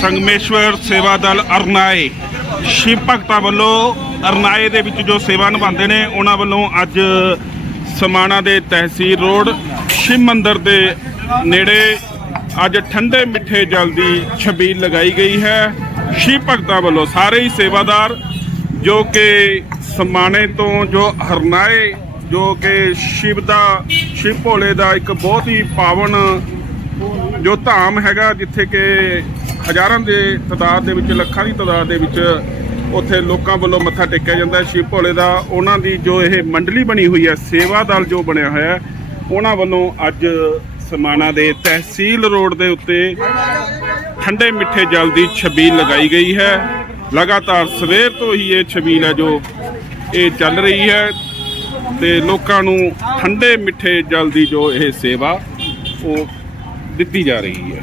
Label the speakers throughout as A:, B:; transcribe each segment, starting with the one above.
A: ਸੰਗਮੇਸ਼ਵਰ ਸੇਵਾ ਦਲ ਅਰਨਾਏ। ਸ਼ਿਵ ਭਗਤਾਂ ਵੱਲੋਂ ਅਰਨਾਏ ਦੇ ਵਿੱਚ ਜੋ ਸੇਵਾ ਨਿਭਾਉਂਦੇ ਨੇ, ਉਹਨਾਂ ਵੱਲੋਂ ਅੱਜ ਸਮਾਣਾ ਦੇ ਤਹਿਸੀਲ ਰੋਡ, ਸ਼ਿਵ ਮੰਦਿਰ ਦੇ ਨੇੜੇ ਅੱਜ ਠੰਡੇ ਮਿੱਠੇ ਜਲ ਦੀ ਛਬੀਲ ਲਗਾਈ ਗਈ ਹੈ। ਸ਼ਿਵ ਭਗਤਾਂ ਵੱਲੋਂ ਸਾਰੇ ਹੀ ਸੇਵਾਦਾਰ, ਜੋ ਕਿ ਸਮਾਣੇ ਤੋਂ ਜੋ ਹਰਨਾਏ ਜੋ ਕਿ ਸ਼ਿਵ ਦਾ, ਸ਼ਿਵ ਭੋਲੇ ਦਾ ਇੱਕ ਬਹੁਤ ਹੀ ਪਾਵਨ ਜੋ ਧਾਮ ਹੈਗਾ, ਜਿੱਥੇ ਕਿ ਹਜ਼ਾਰਾਂ ਦੇ ਤਾਦਾਦ ਦੇ ਵਿੱਚ, ਲੱਖਾਂ ਦੀ ਤਾਦਾਦ ਦੇ ਵਿੱਚ ਉੱਥੇ ਲੋਕਾਂ ਵੱਲੋਂ ਮੱਥਾ ਟੇਕਿਆ ਜਾਂਦਾ ਸ਼ਿਵ ਭੋਲੇ ਦਾ ਉਹਨਾਂ ਦੀ ਜੋ ਇਹ ਮੰਡਲੀ ਬਣੀ ਹੋਈ ਹੈ, ਸੇਵਾ ਦਲ ਜੋ ਬਣਿਆ ਹੋਇਆ ਹੈ, ਉਹਨਾਂ ਵੱਲੋਂ ਅੱਜ ਸਮਾਣਾ ਦੇ ਤਹਿਸੀਲ ਰੋਡ ਦੇ ਉੱਤੇ ਠੰਡੇ ਮਿੱਠੇ ਜਲ ਦੀ ਛਬੀਲ ਲਗਾਈ ਗਈ ਹੈ। ਲਗਾਤਾਰ ਸਵੇਰ ਤੋਂ ਹੀ ਇਹ ਛਬੀਲ ਹੈ ਜੋ ਇਹ ਚੱਲ ਰਹੀ ਹੈ ਤੇ ਲੋਕਾਂ ਨੂੰ ਠੰਡੇ ਮਿੱਠੇ ਜਲ ਦੀ ਜੋ ਇਹ ਸੇਵਾ ਉਹ ਦਿੱਤੀ ਜਾ ਰਹੀ ਹੈ।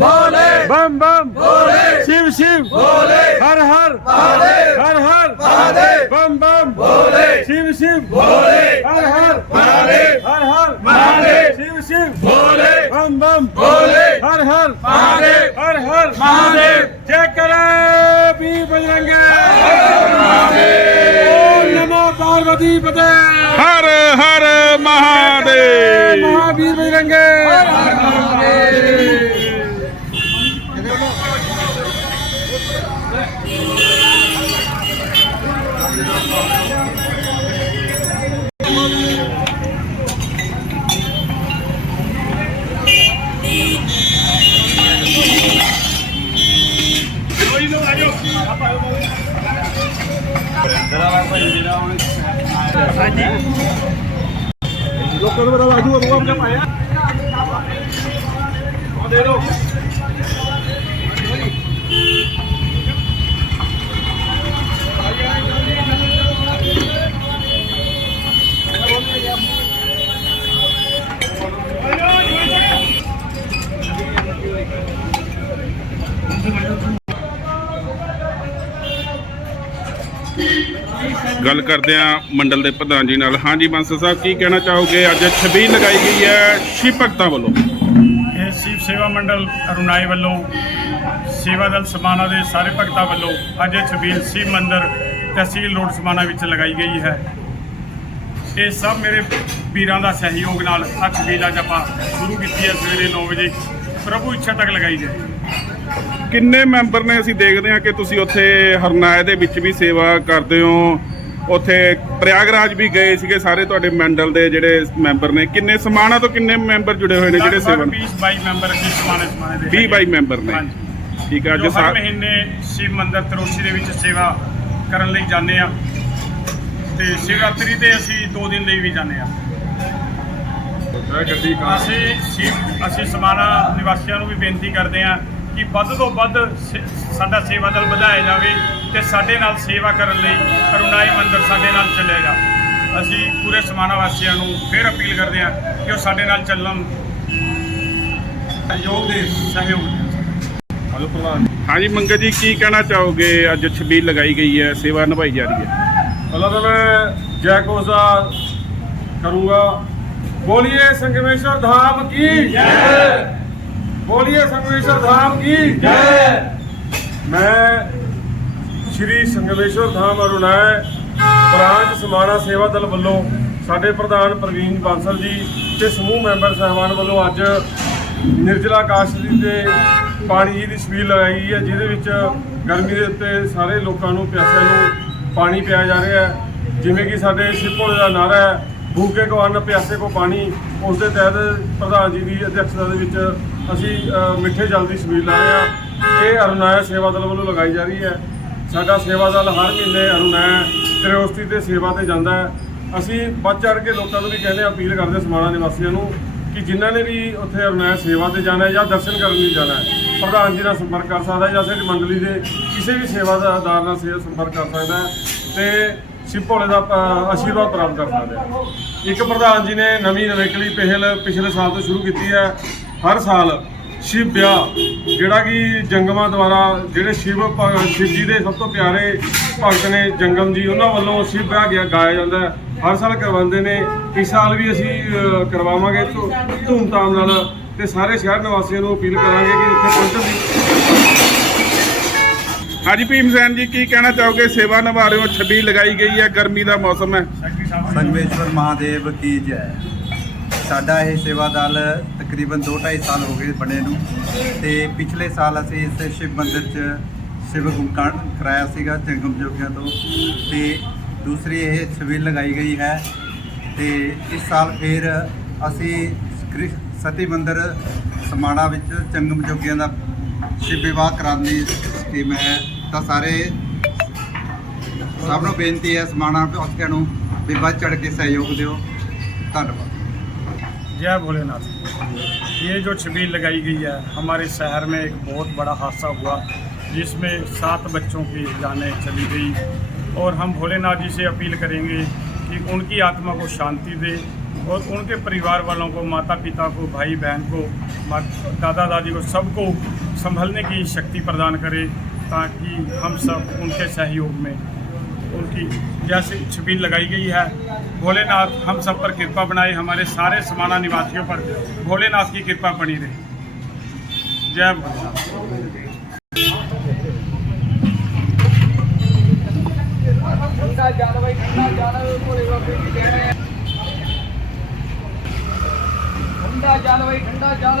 B: भोले बम बम भोले शिव शिव भोले हर हर महादेव हर हर महादेव बम बम भोले शिव शिव भोले हर हर महादेव हर हर महादेव शिव शिव भोले बम बम भोले हर हर महादेव हर हर महादेव जय करे भी बजरंग नमो पार्वती पते
A: हर हर महादेव
B: महावीर बजरंग हर हर महादेव ਆਜੂ ਉਹ ਆਪਣੇ ਪਾਇਆ ਉਹ ਦੇ ਦੋ
A: ਗੱਲ ਕਰਦੇ ਆ ਮੰਡਲ ਦੇ ਪ੍ਰਧਾਨ ਜੀ ਨਾਲ। ਹਾਂਜੀ ਬਾਂਸਲ ਸਾਹਿਬ ਕੀ ਕਹਿਣਾ ਚਾਹੋਗੇ? ਅੱਜ ਛਬੀਲ ਲਗਾਈ ਗਈ ਹੈ ਸ਼ਿਵ ਭਗਤਾਂ ਵੱਲੋਂ।
C: ਇਹ ਸ਼ਿਵ ਸੇਵਾ ਮੰਡਲ ਅਰੁਣਾਈ ਵੱਲੋਂ ਸੇਵਾ ਦਲ ਸਮਾਣਾ ਦੇ ਸਾਰੇ ਭਗਤਾਂ ਵੱਲੋਂ ਅੱਜ ਇਹ ਛਬੀਲ ਸ਼ਿਵ ਮੰਦਿਰ ਤਹਿਸੀਲ ਰੋਡ ਸਮਾਣਾ ਵਿੱਚ ਲਗਾਈ ਗਈ ਹੈ। ਇਹ ਸਭ ਮੇਰੇ ਵੀਰਾਂ ਦਾ ਸਹਿਯੋਗ ਨਾਲ ਆਹ ਛਬੀਲ ਅੱਜ ਆਪਾਂ ਸ਼ੁਰੂ ਕੀਤੀ ਹੈ ਸਵੇਰੇ 9 ਵਜੇ। ਪ੍ਰਭੂ ਇੱਛਾ ਤੱਕ ਲਗਾਈ ਜਾਏ।
A: ਕਿੰਨੇ ਮੈਂਬਰ ਨੇ ਅਸੀਂ ਦੇਖਦੇ ਹਾਂ ਕਿ ਤੁਸੀਂ ਉੱਥੇ ਹਰਨਾਏ ਦੇ ਵਿੱਚ ਵੀ ਸੇਵਾ ਕਰਦੇ ਹੋ। ਉੱਥੇ ਪ੍ਰਯਾਗਰਾਜ ਵੀ ਗਏ ਸੀਗੇ ਸਾਰੇ ਤੁਹਾਡੇ ਮੰਡਲ ਦੇ ਜਿਹੜੇ ਮੈਂਬਰ ਨੇ। ਕਿੰਨੇ ਸਮਾਣਾ ਤੋਂ ਕਿੰਨੇ ਮੈਂਬਰ ਜੁੜੇ ਹੋਏ ਨੇ ਜਿਹੜੇ ਸੇਵਾ
C: ਲਗਭਗ 20 22 ਮੈਂਬਰ ਅਸੀਂ ਸਮਾਣੇ ਸਮਾਣੇ ਦੇ
A: 20
C: ਹੈਗੇ।
A: 22 ਮੈਂਬਰ ਨੇ।
C: ਹਾਂਜੀ।
A: ਠੀਕ ਆ ਅੱਜ
C: ਜੋ ਹਰ ਮਹੀਨੇ ਸ਼ਿਵ ਮੰਦਿਰ ਤਰੋਸ਼ੀ ਦੇ ਵਿੱਚ ਸੇਵਾ ਕਰਨ ਲਈ ਜਾਂਦੇ ਆ। ਤੇ ਸ਼ਿਵਰਾਤਰੀ ਤੇ ਅਸੀਂ 2 ਦਿਨ ਲਈ ਵੀ ਜਾਂਦੇ ਆ। ਅਸੀਂ ਅਸੀਂ ਸਮਾਣਾ ਨਿਵਾਸੀਆਂ ਨੂੰ ਵੀ ਬੇਨਤੀ ਕਰਦੇ ਆ ਕਿ ਵੱਧ ਤੋਂ ਵੱਧ ਸਾਡਾ ਸੇਵਾ ਦਲ ਵਧਾਇਆ ਜਾਵੇ ਤੇ ਸਾਡੇ ਨਾਲ ਸੇਵਾ ਕਰਨ ਲਈ ਕਰੁਣਾਈ ਮੰਦਿਰ ਸਾਡੇ ਨਾਲ ਚੱਲੇਗਾ। ਅਸੀਂ ਪੂਰੇ ਸਮਾਣਾ ਵਾਸੀਆਂ ਨੂੰ ਫਿਰ ਅਪੀਲ ਕਰਦੇ ਆ ਕਿ ਉਹ ਸਾਡੇ ਨਾਲ ਚੱਲਣ। ਸਹਿਯੋਗ ਦੇ ਸਹਿਯੋਗ ਦੇਣ
A: ਹਾਂਜੀ ਮੰਗਲ ਜੀ ਕੀ ਕਹਿਣਾ ਚਾਹੋਗੇ? ਅੱਜ ਛਬੀਲ ਲਗਾਈ ਗਈ ਹੈ ਸੇਵਾ ਨਿਭਾਈ ਜਾ ਰਹੀ ਹੈ।
B: ਅੱਲਾਹ ਮੈਂ ਜੈ ਕੋਸਾ ਕਰੂੰਗਾ। ਬੋਲੀਏ ਸੰਗਮੇਸ਼ਵਰ ਧਾਮ ਕੀ ਜੈ। ਸੰਗਮੇਸ਼ਵਰ ਧਾਮ ਕੀ? ਜੈ। ਮੈਂ ਸ਼੍ਰੀ ਸੰਗਮੇਸ਼ਵਰ ਧਾਮ ਅਰੁਣਾਏ ਬ੍ਰਾਂਚ ਸਮਾਣਾ ਸੇਵਾ ਦਲ ਵੱਲੋਂ ਸਾਡੇ ਪ੍ਰਧਾਨ ਪ੍ਰਵੀਨ ਬਾਂਸਲ ਜੀ ਤੇ ਸਮੂਹ ਮੈਂਬਰ ਸਹਿਬਾਨ ਵੱਲੋਂ ਅੱਜ ਨਿਰਜਲਾ ਕਾਸ਼ਤੀ ਤੇ ਪਾਣੀ ਜੀ ਦੀ ਛਬੀਲ ਲਗਾਈ ਗਈ ਹੈ ਜਿਹਦੇ ਵਿੱਚ ਗਰਮੀ ਦੇ ਉੱਤੇ ਸਾਰੇ ਲੋਕਾਂ ਨੂੰ ਪਿਆਸਿਆਂ ਨੂੰ ਪਾਣੀ ਪਿਆਇਆ ਜਾ ਰਿਹਾ ਹੈ। ਜਿਵੇਂ ਕਿ ਸਾਡੇ ਸ਼ਿਵਪੁਰ ਦਾ ਨਾਰਾ ਹੈ ਭੂਖੇ ਕੋ ਅੰਨ ਪਿਆਸੇ ਕੋ ਪਾਣੀ ਉਸ ਦੇ ਤਹਿਤ ਪ੍ਰਧਾਨ ਜੀ ਦੀ ਅਧਿਕਸ਼ਤਾ ਦੇ ਵਿੱਚ ਅਸੀਂ ਮਿੱਠੇ ਜਲ ਦੀ ਛਬੀਲ ਲਾ ਰਹੇ ਹਾਂ। ਇਹ ਅਰੁਣਾਇਆ ਸੇਵਾ ਦਲ ਵੱਲੋਂ ਲਗਾਈ ਜਾ ਰਹੀ ਹੈ। ਸਾਡਾ ਸੇਵਾ ਦਲ ਹਰ ਮਹੀਨੇ ਅਰੁਣਾਇਆ ਤ੍ਰਿਉਸਤੀ ਤੇ ਸੇਵਾ ਤੇ ਜਾਂਦਾ ਹੈ। ਅਸੀਂ ਵੱਧ ਚੜ ਕੇ ਲੋਕਾਂ ਨੂੰ ਵੀ ਕਹਿੰਦੇ ਅਪੀਲ ਕਰਦੇ ਸਮਾਣਾ ਨਿਵਾਸੀਆਂ ਨੂੰ ਕਿ ਜਿਨ੍ਹਾਂ ਨੇ ਵੀ ਉੱਥੇ ਅਰਨਾਇਆ ਸੇਵਾ ਤੇ ਜਾਣਾ ਹੈ ਜਾਂ ਦਰਸ਼ਨ ਕਰਨ ਲਈ ਜਾਣਾ ਹੈ, ਪ੍ਰਧਾਨ ਜੀ ਨਾਲ ਸੰਪਰਕ ਕਰ ਸਕਦਾ ਜਾਂ ਸਾਡੀ ਮੰਡਲੀ ਦੇ ਕਿਸੇ ਵੀ ਸੇਵਾਦਾਰ ਨਾਲ ਸੇਵਾ ਸੰਪਰਕ ਕਰ ਸਕਦਾ ਹੈ ਤੇ ਸ਼ਿਵ ਭੋਲੇ ਦਾ ਆਸ਼ੀਰਵਾਦ ਪ੍ਰਾਪਤ ਕਰ ਸਕਦਾ ਇੱਕ ਪ੍ਰਧਾਨ ਜੀ ਨੇ ਨਵੀਂ ਨਵੇਕਲੀ ਪਹਿਲ ਪਿਛਲੇ ਸਾਲ ਤੋਂ ਸ਼ੁਰੂ ਕੀਤੀ ਹੈ। ਹਰ ਸਾਲ ਸ਼ਿਵ ਵਿਆਹ ਜਿਹੜਾ ਕਿ ਜੰਗਮਾਂ ਦੁਆਰਾ ਜਿਹੜੇ ਸ਼ਿਵ ਭ- ਸ਼ਿਵ ਜੀ ਦੇ ਸਭ ਤੋਂ ਪਿਆਰੇ ਭਗਤ ਨੇ ਜੰਗਮ ਜੀ ਉਹਨਾਂ ਵੱਲੋਂ ਸ਼ਿਵ ਵਿਆਹ ਗਿਆ ਗਾਇਆ ਜਾਂਦਾ ਹੈ। ਹਰ ਸਾਲ ਕਰਵਾਉਂਦੇ ਨੇ। ਇਸ ਸਾਲ ਵੀ ਅਸੀਂ ਕਰਵਾਵਾਂਗੇ ਧੂ- ਧੂਮਧਾਮ ਨਾਲ ਤੇ ਸਾਰੇ ਸ਼ਹਿਰ ਨਿਵਾਸੀਆਂ ਨੂੰ ਅਪੀਲ ਕਰਾਂਗੇ ਕਿ ਉੱਥੇ ਪਹੁੰਚਣ ਦੀ।
A: ਹਾਂਜੀ ਭੀਮ ਸੈਨ ਜੀ ਕੀ ਕਹਿਣਾ ਚਾਹੋਗੇ? ਸੇਵਾ ਨਿਭਾ ਰਹੇ ਹੋ ਛਬੀ ਲਗਾਈ ਗਈ ਹੈ ਗਰਮੀ ਦਾ ਮੌਸਮ ਹੈ।
D: ਸੰਗਮੇਸ਼ਵਰ ਮਹਾਦੇਵ ਕੀ ਜੈ। ਸਾਡਾ ਇਹ ਸੇਵਾ ਦਲ ਤਕਰੀਬਨ 2.5 ਸਾਲ ਹੋ ਗਏ ਬਣੇ ਨੂੰ ਤੇ ਪਿਛਲੇ ਸਾਲ ਅਸੀਂ ਇਸ ਸ਼ਿਵ ਮੰਦਿਰ 'ਚ ਸ਼ਿਵ ਗੁੰਕਾਣ ਕਰਾਇਆ ਸੀਗਾ ਚੰਗਮ ਜੋਗੀਆਂ ਤੋਂ ਤੇ ਦੂਸਰੀ ਇਹ ਛਬੀਲ ਲਗਾਈ ਗਈ ਹੈ ਤੇ ਇਸ ਸਾਲ ਫਿਰ ਅਸੀਂ ਕ੍ਰਿ- ਸਤੀ ਮੰਦਿਰ ਸਮਾਣਾ ਵਿੱਚ ਚੰਗਮ ਜੋਗੀਆਂ ਦਾ ਸ਼ਿਵ ਵਿਵਾਹ ਕਰਾਉਣ ਦੀ ਸਕੀਮ ਹੈ। ਤਾਂ ਸਾਰੇ ਸਭ ਨੂੰ ਬੇਨਤੀ ਹੈ ਸਮਾਣਾ ਵਾਸੀਆਂ ਨੂੰ ਵੀ ਵੱਧ ਚੜ ਕੇ ਸਹਿਯੋਗ ਦਿਓ। ਧੰਨਵਾਦ।
C: जय भोलेनाथ। ये जो छबील लगाई गई है, हमारे शहर में एक बहुत बड़ा हादसा हुआ, जिसमें सात बच्चों की जानें चली गई। और हम भोलेनाथ जी से अपील करेंगे कि उनकी आत्मा को शांति दे और उनके परिवार वालों को माता पिता को भाई बहन को दादा दादी को, सबको संभलने की शक्ति प्रदान करे, ताकि हम सब उनके सहयोग में उनकी जैसे छबीन लगाई गई है। भोलेनाथ, हम सब पर कृपा बनाए हमारे सारे समाना निवासियों पर। भोलेनाथ की कृपा बनी रहे। जय भोलेनाथ।
E: ठंडा जाल भाई ठंडा जाल